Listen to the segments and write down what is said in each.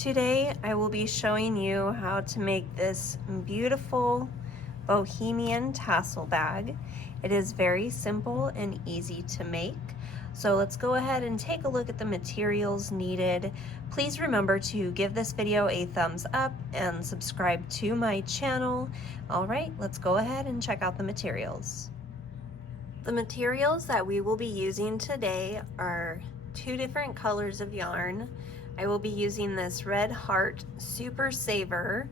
Today I will be showing you how to make this beautiful bohemian tassel bag. It is very simple and easy to make. So let's go ahead and take a look at the materials needed. Please remember to give this video a thumbs up and subscribe to my channel. All right, let's go ahead and check out the materials. The materials that we will be using today are 2 different colors of yarn. I will be using this Red Heart Super Saver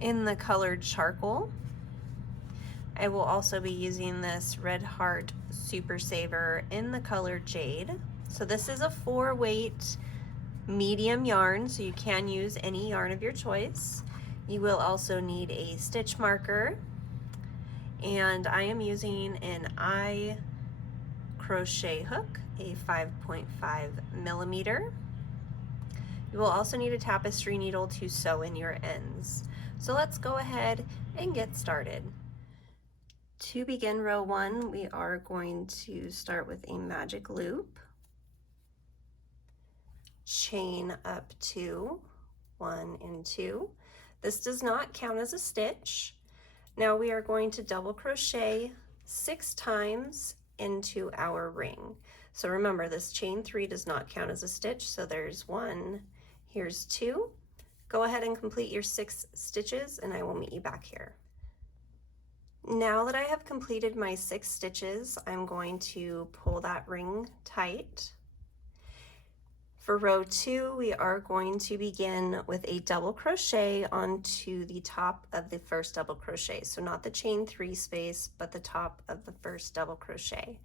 in the colored charcoal. I will also be using this Red Heart Super Saver in the color Jade. So this is a 4-weight medium yarn, so you can use any yarn of your choice. You will also need a stitch marker, and I am using an eye crochet hook, a 5.5 millimeter. You will also need a tapestry needle to sew in your ends. So let's go ahead and get started. To begin row 1, we are going to start with a magic loop, chain up 2, 1 and 2. This does not count as a stitch. Now we are going to double crochet 6 times into our ring. So remember, this chain 3 does not count as a stitch, so there's 1, here's 2. Go ahead and complete your 6 stitches and I will meet you back here. Now that I have completed my 6 stitches, I'm going to pull that ring tight. For row 2, we are going to begin with a double crochet onto the top of the first double crochet. So not the chain 3 space, but the top of the first double crochet.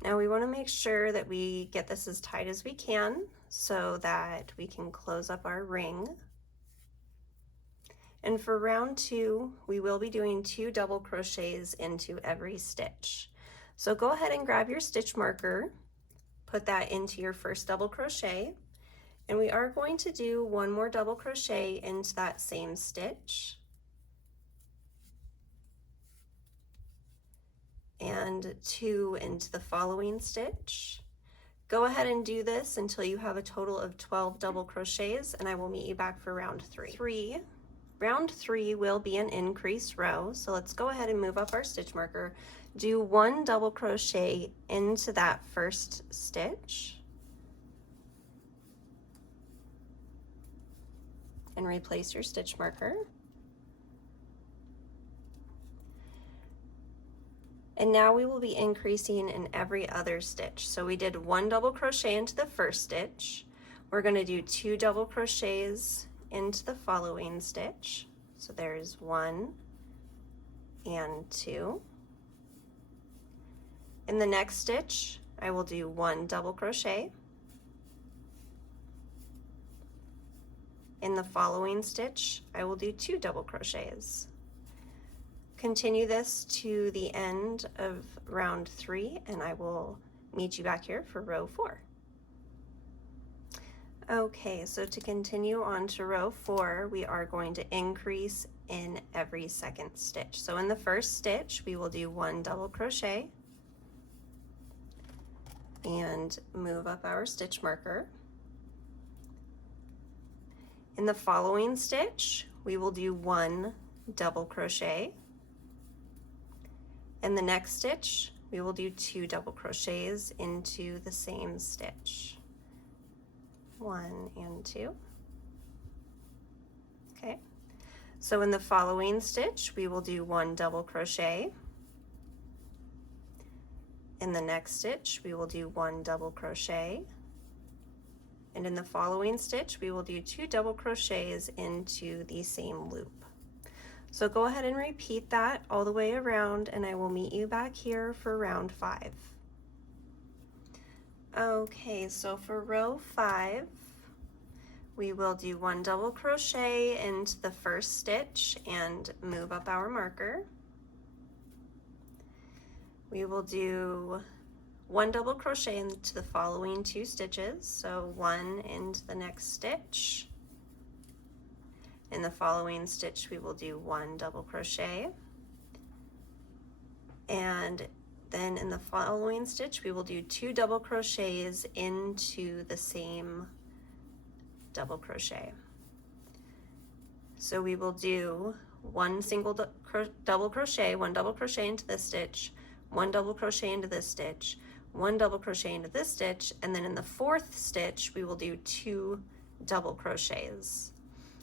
Now we want to make sure that we get this as tight as we can so that we can close up our ring. And for round 2, we will be doing 2 double crochets into every stitch. So go ahead and grab your stitch marker, put that into your first double crochet, and we are going to do 1 more double crochet into that same stitch, and 2 into the following stitch. Go ahead and do this until you have a total of 12 double crochets, and I will meet you back for round 3. Round 3 will be an increased row, so let's go ahead and move up our stitch marker. Do 1 double crochet into that first stitch and replace your stitch marker. And now we will be increasing in every other stitch. So we did 1 double crochet into the first stitch. We're going to do 2 double crochets into the following stitch. So there's 1 and 2. In the next stitch, I will do 1 double crochet. In the following stitch, I will do 2 double crochets. Continue this to the end of round 3, and I will meet you back here for row 4. Okay, so to continue on to row 4, we are going to increase in every second stitch. So in the first stitch, we will do 1 double crochet and move up our stitch marker. In the following stitch, we will do 1 double crochet. In the next stitch, we will do 2 double crochets into the same stitch. 1 and 2. Okay, so in the following stitch, we will do 1 double crochet. In the next stitch, we will do 1 double crochet. And in the following stitch, we will do 2 double crochets into the same loop. So go ahead and repeat that all the way around, and I will meet you back here for round 5. Okay, so for row 5, we will do 1 double crochet into the first stitch and move up our marker. We will do 1 double crochet into the following 2 stitches, so 1 into the next stitch. In the following stitch, we will do 1 double crochet, and then in the following stitch, we will do 2 double crochets into the same double crochet. So we will do one double crochet, one double crochet into this stitch, one double crochet into this stitch, one double crochet into this stitch, and then in the fourth stitch we will do 2 double crochets.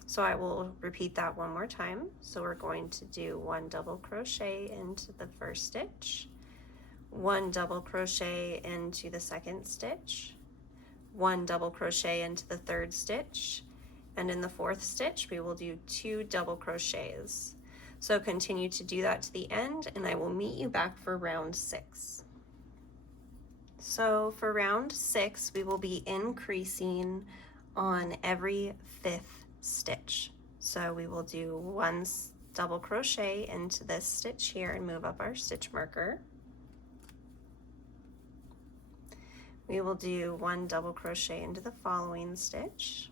So I will repeat that one more time. So we're going to do 1 double crochet into the first stitch, 1 double crochet into the second stitch, 1 double crochet into the third stitch, and in the fourth stitch we will do 2 double crochets. So continue to do that to the end, and I will meet you back for round 6. So for round 6 we will be increasing on every 5th stitch. So we will do 1 double crochet into this stitch here and move up our stitch marker. We will do 1 double crochet into the following stitch.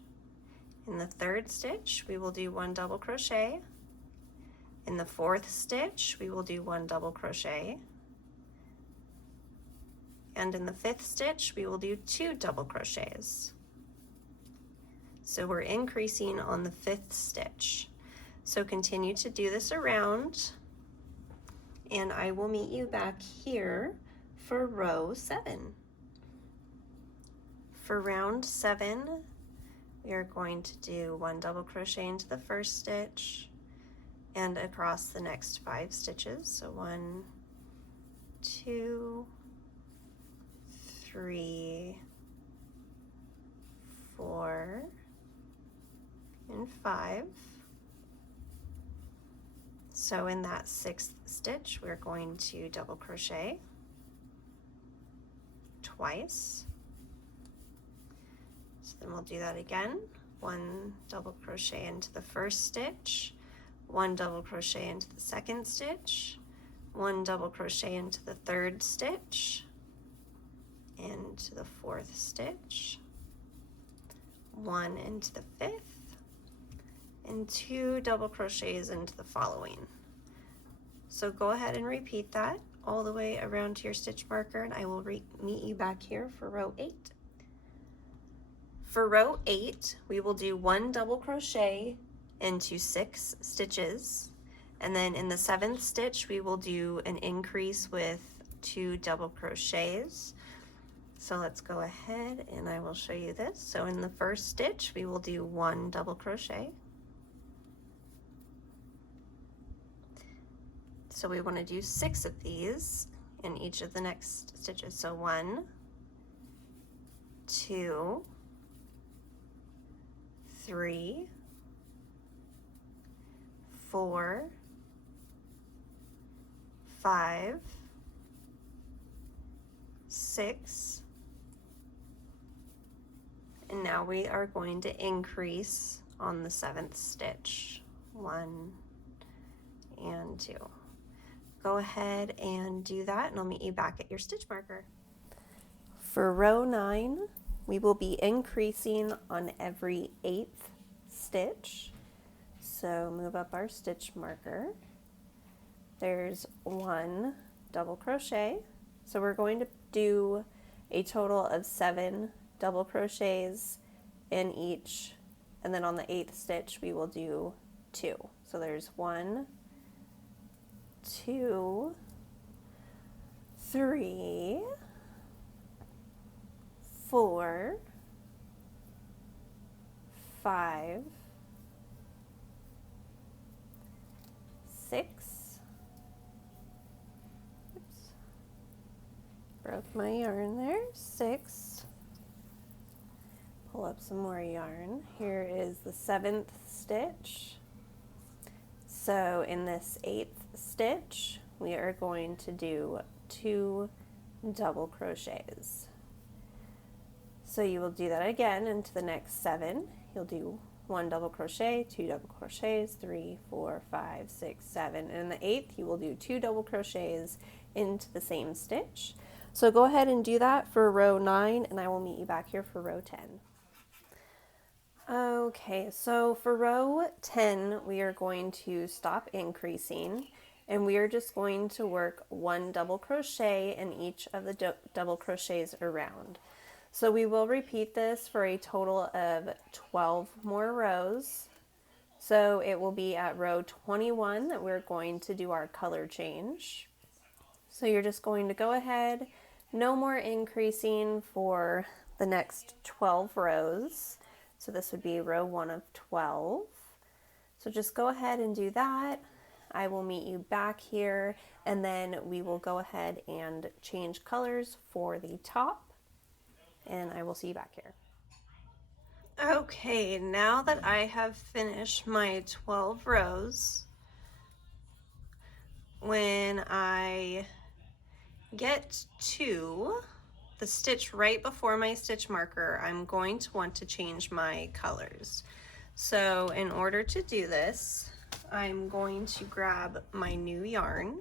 In the third stitch we will do 1 double crochet. In the fourth stitch we will do 1 double crochet. And in the fifth stitch we will do 2 double crochets. So we're increasing on the 5th stitch. So continue to do this around, and I will meet you back here for row 7. For round 7, we are going to do 1 double crochet into the first stitch and across the next 5 stitches. So 1, 2, 3, 4, and 5. So in that 6th stitch we're going to double crochet twice. So then we'll do that again. 1 double crochet into the first stitch, 1 double crochet into the second stitch, 1 double crochet into the third stitch, into the fourth stitch, 1 into the fifth, and 2 double crochets into the following. So go ahead and repeat that all the way around to your stitch marker, and I will meet you back here for row 8. For row 8, we will do 1 double crochet into 6 stitches, and then in the 7th stitch we will do an increase with 2 double crochets. So let's go ahead and I will show you this. So in the first stitch we will do 1 double crochet. So we want to do 6 of these in each of the next stitches. So 1, 2, 3, 4, 5, 6, and now we are going to increase on the 7th stitch. 1 and 2. Go ahead and do that, and I'll meet you back at your stitch marker. For row 9, we will be increasing on every 8th stitch. So move up our stitch marker. There's 1 double crochet. So we're going to do a total of 7 double crochets in each, and then on the 8th stitch we will do 2. So there's 1, 2, 3, 4, 5, 6, oops, broke my yarn there, 6, pull up some more yarn. Here is the 7th stitch. So in this 8th stitch we are going to do 2 double crochets. So you will do that again into the next 7. You'll do 1 double crochet, 2 double crochets, 3, 4, 5, 6, 7, and in the 8th you will do 2 double crochets into the same stitch. So go ahead and do that for row 9, and I will meet you back here for row 10. Okay, so for row 10 we are going to stop increasing, and we are just going to work 1 double crochet in each of the double crochets around. So we will repeat this for a total of 12 more rows. So it will be at row 21 that we're going to do our color change. So you're just going to go ahead, no more increasing for the next 12 rows. So this would be row 1 of 12. So just go ahead and do that. I will meet you back here, and then we will go ahead and change colors for the top, and I will see you back here. Okay, now that I have finished my 12 rows, when I get to the stitch right before my stitch marker, I'm going to want to change my colors. So in order to do this, I'm going to grab my new yarn.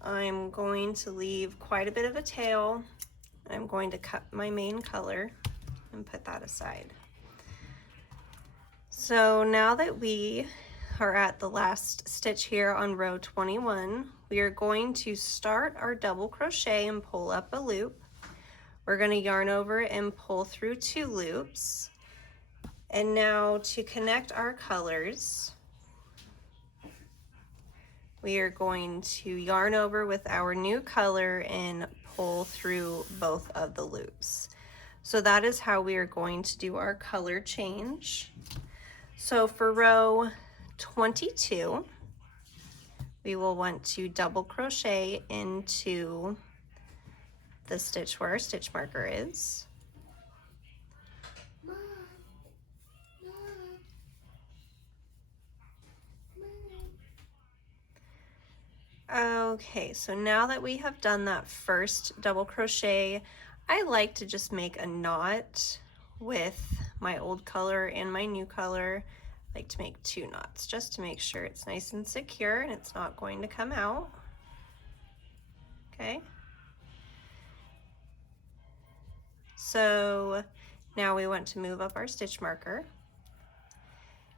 I'm going to leave quite a bit of a tail. I'm going to cut my main color and put that aside. So now that we are at the last stitch here on row 21, we are going to start our double crochet and pull up a loop. We're going to yarn over and pull through 2 loops. And now to connect our colors, we are going to yarn over with our new color and pull through both of the loops. So that is how we are going to do our color change. So for row 22, we will want to double crochet into the stitch where our stitch marker is. Okay, so now that we have done that first double crochet, I like to just make a knot with my old color and my new color. I like to make 2 knots just to make sure it's nice and secure and it's not going to come out. Okay. So now we want to move up our stitch marker,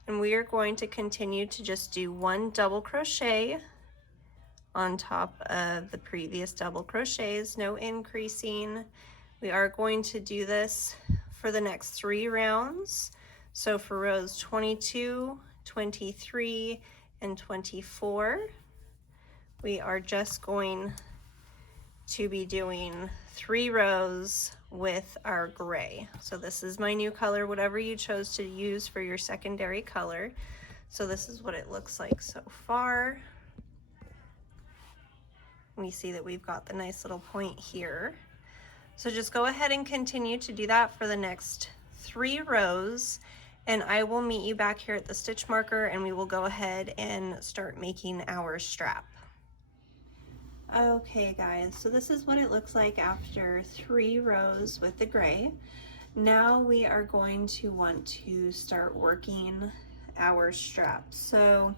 and we are going to continue to just do 1 double crochet on top of the previous double crochets, no increasing. We are going to do this for the next 3 rounds. So for rows 22, 23, and 24, we are just going to be doing 3 rows with our gray. So this is my new color, whatever you chose to use for your secondary color. So this is what it looks like so far. We see that we've got the nice little point here. So just go ahead and continue to do that for the next 3 rows, and I will meet you back here at the stitch marker and we will go ahead and start making our strap. Okay guys, so this is what it looks like after 3 rows with the gray. Now we are going to want to start working our straps. So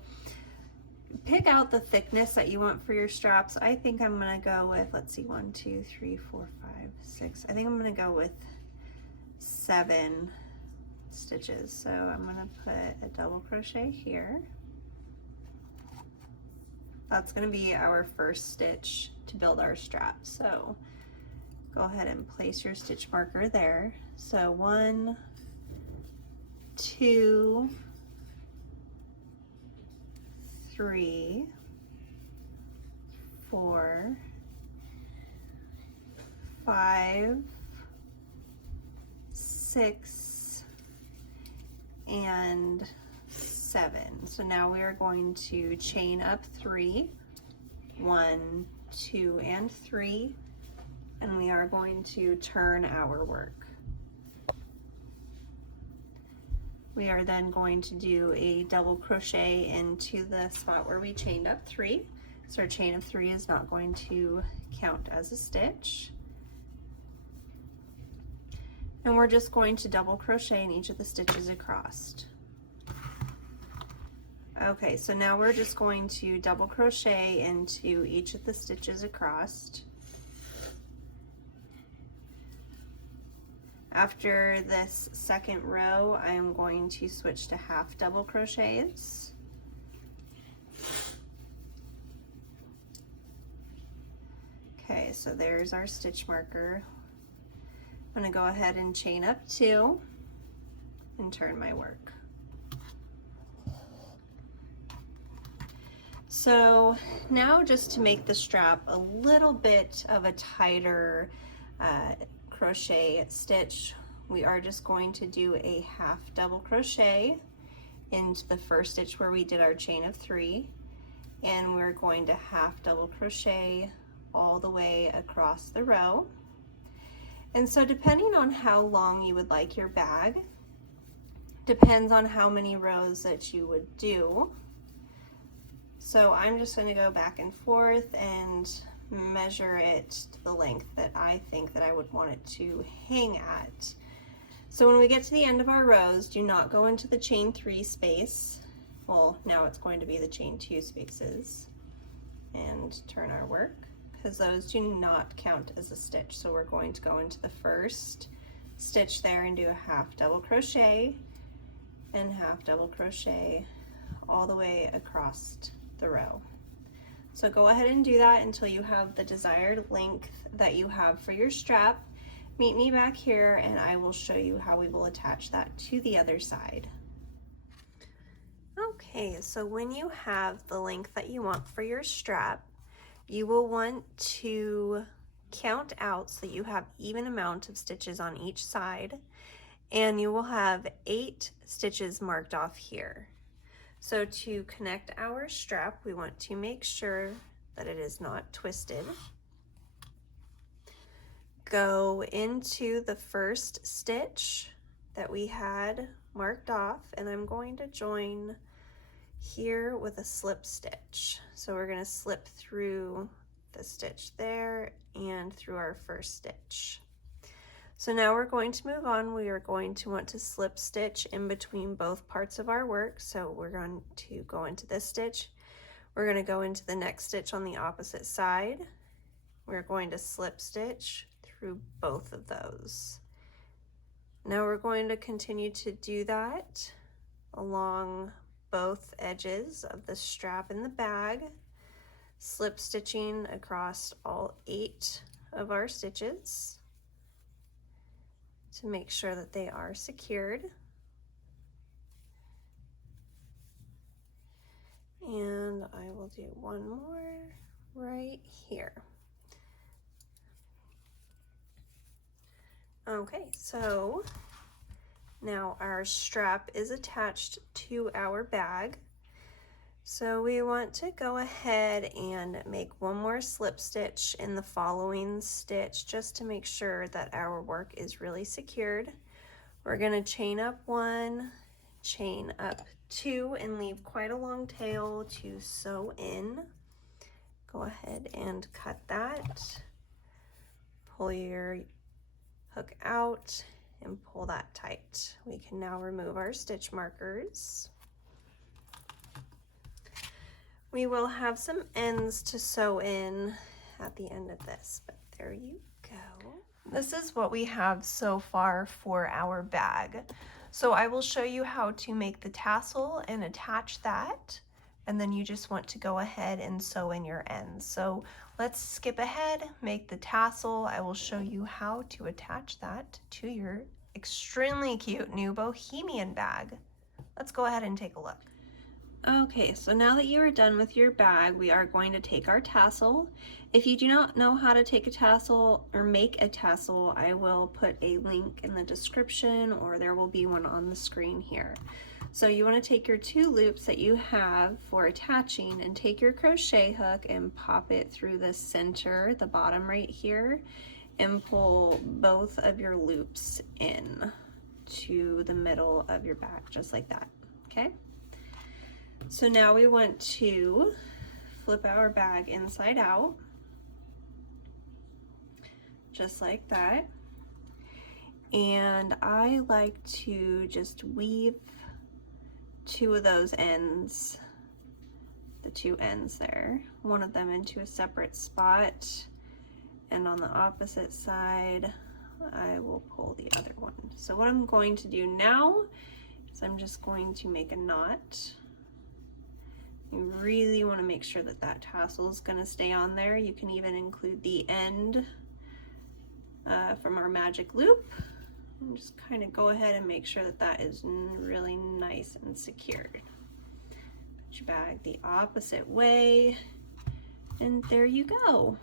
pick out the thickness that you want for your straps. I think I'm gonna go with, let's see, 1, 2, 3, 4, 5, 6. I think I'm gonna go with 7 stitches. So I'm gonna put a double crochet here. That's gonna be our first stitch to build our strap. So go ahead and place your stitch marker there. So 1, 2, 3, 4, 5, 6, and 7. So now we are going to chain up 3, 1, 2, and 3, and we are going to turn our work. We are then going to do a double crochet into the spot where we chained up 3. So our chain of 3 is not going to count as a stitch. And we're just going to double crochet in each of the stitches across. Okay, so now we're just going to double crochet into each of the stitches across. After this second row, I am going to switch to half double crochets. Okay, so there's our stitch marker. I'm going to go ahead and chain up 2. and turn my work. So now, just to make the strap a little bit of a tighter crochet stitch, we are just going to do a half double crochet into the first stitch where we did our chain of 3, and we're going to half double crochet all the way across the row. And so depending on how long you would like your bag, depends on how many rows that you would do. So I'm just going to go back and forth and measure it to the length that I think that I would want it to hang at. So when we get to the end of our rows, do not go into the chain 3 space. Well, now it's going to be the chain 2 spaces, and turn our work, because those do not count as a stitch. So we're going to go into the first stitch there and do a half double crochet and half double crochet all the way across the row. So go ahead and do that until you have the desired length that you have for your strap. Meet me back here and I will show you how we will attach that to the other side. Okay, so when you have the length that you want for your strap, you will want to count out so that you have even amount of stitches on each side, and you will have 8 stitches marked off here. So to connect our strap, we want to make sure that it is not twisted. Go into the first stitch that we had marked off, and I'm going to join here with a slip stitch. So we're going to slip through the stitch there and through our first stitch. So now we're going to move on. We are going to want to slip stitch in between both parts of our work. So we're going to go into this stitch. We're going to go into the next stitch on the opposite side. We're going to slip stitch through both of those. Now we're going to continue to do that along both edges of the strap in the bag, slip stitching across all 8 of our stitches to make sure that they are secured. And I will do one more right here. Okay, so now our strap is attached to our bag. So we want to go ahead and make one more slip stitch in the following stitch just to make sure that our work is really secured. We're going to chain up 1, chain up 2, and leave quite a long tail to sew in. Go ahead and cut that. Pull your hook out and pull that tight. We can now remove our stitch markers. We will have some ends to sew in at the end of this, but there you go. This is what we have so far for our bag. So I will show you how to make the tassel and attach that, and then you just want to go ahead and sew in your ends. So let's skip ahead, make the tassel. I will show you how to attach that to your extremely cute new bohemian bag. Let's go ahead and take a look. Okay, so now that you are done with your bag, we are going to take our tassel. If you do not know how to take a tassel or make a tassel, I will put a link in the description, or there will be one on the screen here. So you want to take your 2 loops that you have for attaching and take your crochet hook and pop it through the center, the bottom right here, and pull both of your loops in to the middle of your bag, just like that, okay? So now we want to flip our bag inside out, just like that. And I like to just weave 2 of those ends, the 2 ends there, one of them into a separate spot, and on the opposite side, I will pull the other one. So what I'm going to do now is I'm just going to make a knot. You really want to make sure that that tassel is going to stay on there. You can even include the end from our magic loop And just kind of go ahead and make sure that that is really nice and secured. Put your bag the opposite way, and there you go.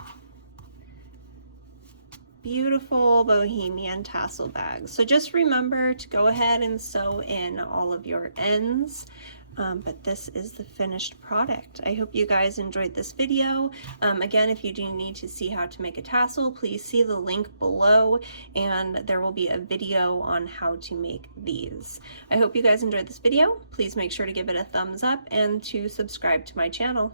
Beautiful bohemian tassel bag. So just remember to go ahead and sew in all of your ends. But this is the finished product. I hope you guys enjoyed this video. Again, if you do need to see how to make a tassel, please see the link below, and there will be a video on how to make these. I hope you guys enjoyed this video. Please make sure to give it a thumbs up and to subscribe to my channel.